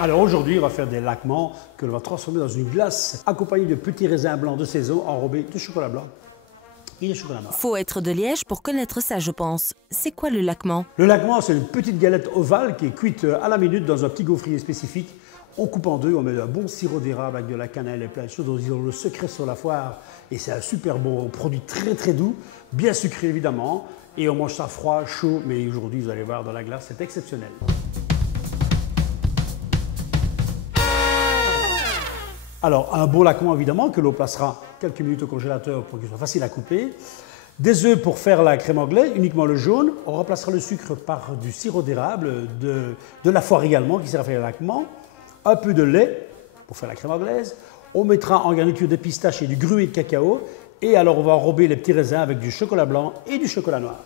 Alors aujourd'hui, on va faire des laquements que l'on va transformer dans une glace accompagnée de petits raisins blancs de saison enrobés de chocolat blanc et de chocolat noir. Faut être de Liège pour connaître ça, je pense. C'est quoi le laquement? Le laquement, c'est une petite galette ovale qui est cuite à la minute dans un petit gaufrier spécifique. On coupe en deux, on met un bon sirop d'érable avec de la cannelle et plein de choses dont ils ont le secret sur la foire. Et c'est un super bon produit très doux, bien sucré évidemment. Et on mange ça froid, chaud, mais aujourd'hui, vous allez voir, dans la glace, c'est exceptionnel. Alors, un beau laquement évidemment que l'on placera quelques minutes au congélateur pour qu'il soit facile à couper. Des œufs pour faire la crème anglaise, uniquement le jaune. On remplacera le sucre par du sirop d'érable, de la foire également qui sert à faire le laquement. Un peu de lait pour faire la crème anglaise. On mettra en garniture des pistaches et du gruau de cacao. Et alors on va enrober les petits raisins avec du chocolat blanc et du chocolat noir.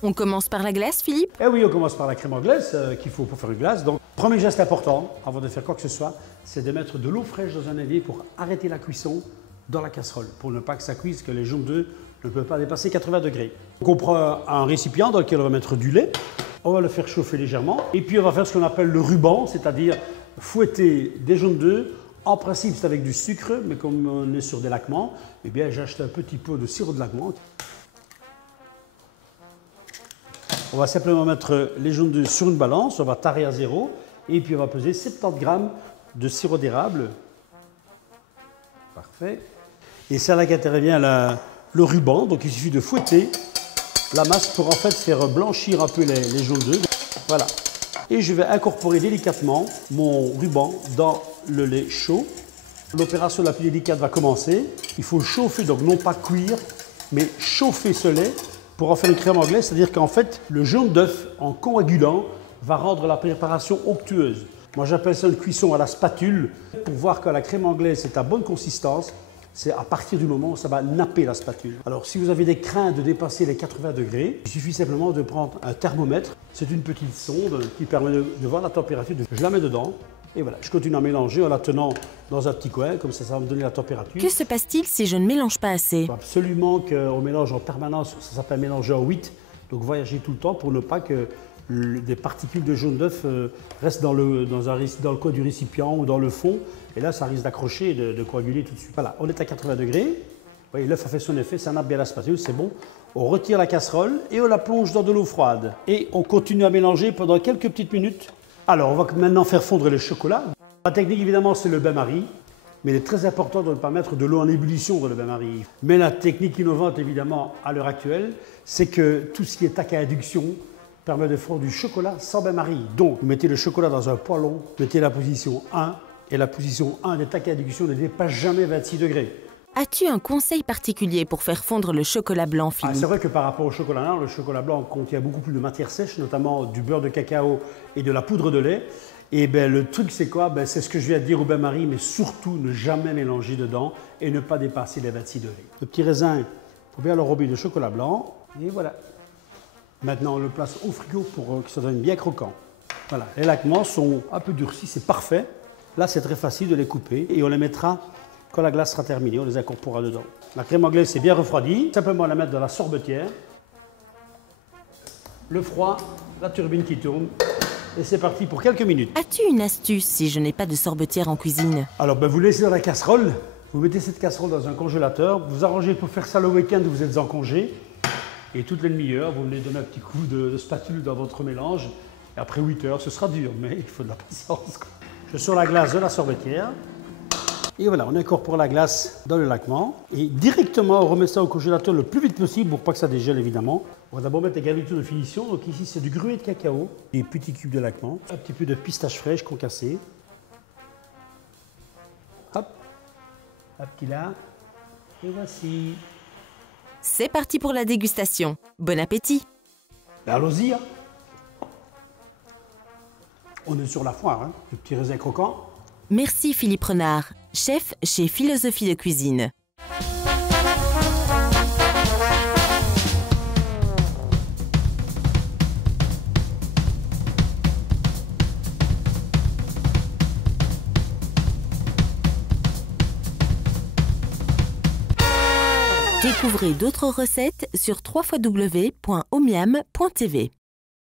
On commence par la glace, Philippe? Eh oui, on commence par la crème anglaise qu'il faut pour faire une glace. Donc, premier geste important, avant de faire quoi que ce soit, c'est de mettre de l'eau fraîche dans un évier pour arrêter la cuisson dans la casserole, pour ne pas que ça cuise, que les jaunes d'œufs ne peuvent pas dépasser 80 degrés. Donc, on prend un récipient dans lequel on va mettre du lait, on va le faire chauffer légèrement, et puis on va faire ce qu'on appelle le ruban, c'est-à-dire fouetter des jaunes d'œufs. En principe, c'est avec du sucre, mais comme on est sur des laquements, eh bien, j'ai acheté un petit pot de sirop de laquement. On va simplement mettre les jaunes d'œufs sur une balance, on va tarer à zéro et puis on va peser 70 g de sirop d'érable. Parfait. Et c'est là qu'intervient le ruban, donc il suffit de fouetter la masse pour en fait faire blanchir un peu les jaunes d'œufs. Voilà. Et je vais incorporer délicatement mon ruban dans le lait chaud. L'opération la plus délicate va commencer. Il faut chauffer, donc non pas cuire, mais chauffer ce lait pour en faire une crème anglaise, c'est-à-dire qu'en fait, le jaune d'œuf, en coagulant, va rendre la préparation onctueuse. Moi, j'appelle ça une cuisson à la spatule. Pour voir que la crème anglaise est à bonne consistance, c'est à partir du moment où ça va napper la spatule. Alors, si vous avez des craintes de dépasser les 80 degrés, il suffit simplement de prendre un thermomètre. C'est une petite sonde qui permet de voir la température. Je la mets dedans. Et voilà, je continue à mélanger en la tenant dans un petit coin, comme ça va me donner la température. Que se passe-t-il si je ne mélange pas assez? Il faut absolument qu'on mélange en permanence, ça s'appelle mélanger en 8, donc voyager tout le temps pour ne pas que des particules de jaune d'œuf restent dans le coin du récipient ou dans le fond, et là ça risque d'accrocher et de coaguler tout de suite. Voilà, on est à 80 degrés, vous voyez, l'œuf a fait son effet, ça nappe bien la spatule, c'est bon. On retire la casserole et on la plonge dans de l'eau froide. Et on continue à mélanger pendant quelques petites minutes. Alors, on va maintenant faire fondre le chocolat. La technique, évidemment, c'est le bain-marie, mais il est très important de ne pas mettre de l'eau en ébullition dans le bain-marie. Mais la technique innovante, évidemment, à l'heure actuelle, c'est que tout ce qui est tac à induction permet de fondre du chocolat sans bain-marie. Donc, vous mettez le chocolat dans un poêlon, mettez la position 1, et la position 1 des tacs à induction ne dépasse jamais 26 degrés. As-tu un conseil particulier pour faire fondre le chocolat blanc, Philippe? C'est vrai que par rapport au chocolat noir, le chocolat blanc contient beaucoup plus de matière sèche, notamment du beurre de cacao et de la poudre de lait. Et ben, le truc, c'est quoi? C'est ce que je viens de dire au bain-marie, mais surtout ne jamais mélanger dedans et ne pas dépasser les 26 degrés. Le petit raisin, il faut bien l'enrober de chocolat blanc. Et voilà. Maintenant, on le place au frigo pour que ça devienne bien croquant. Voilà, les laquements sont un peu durcis, c'est parfait. Là, c'est très facile de les couper et on les mettra quand la glace sera terminée, on les incorporera dedans. La crème anglaise c'est bien refroidie, simplement la mettre dans la sorbetière. Le froid, la turbine qui tourne, et c'est parti pour quelques minutes. As-tu une astuce si je n'ai pas de sorbetière en cuisine? Alors vous laissez dans la casserole, vous mettez cette casserole dans un congélateur, vous arrangez pour faire ça le week-end où vous êtes en congé, et toutes les demi-heures, vous venez donner un petit coup de spatule dans votre mélange, et après 8 heures, ce sera dur, mais il faut de la patience. Je sors la glace de la sorbetière. Et voilà, on incorpore la glace dans le laquement et directement on remet ça au congélateur le plus vite possible pour pas que ça dégèle évidemment. On va d'abord mettre les garnitures de finition. Donc ici c'est du gruau de cacao, des petits cubes de laquement, un petit peu de pistache fraîche concassée. Hop, un petit là. Et voici. C'est parti pour la dégustation. Bon appétit! Allons-y. Hein. On est sur la foire, hein. Le petit raisin croquant. Merci Philippe Renard, chef chez Philosophie de Cuisine. Découvrez d'autres recettes sur www.omiam.tv.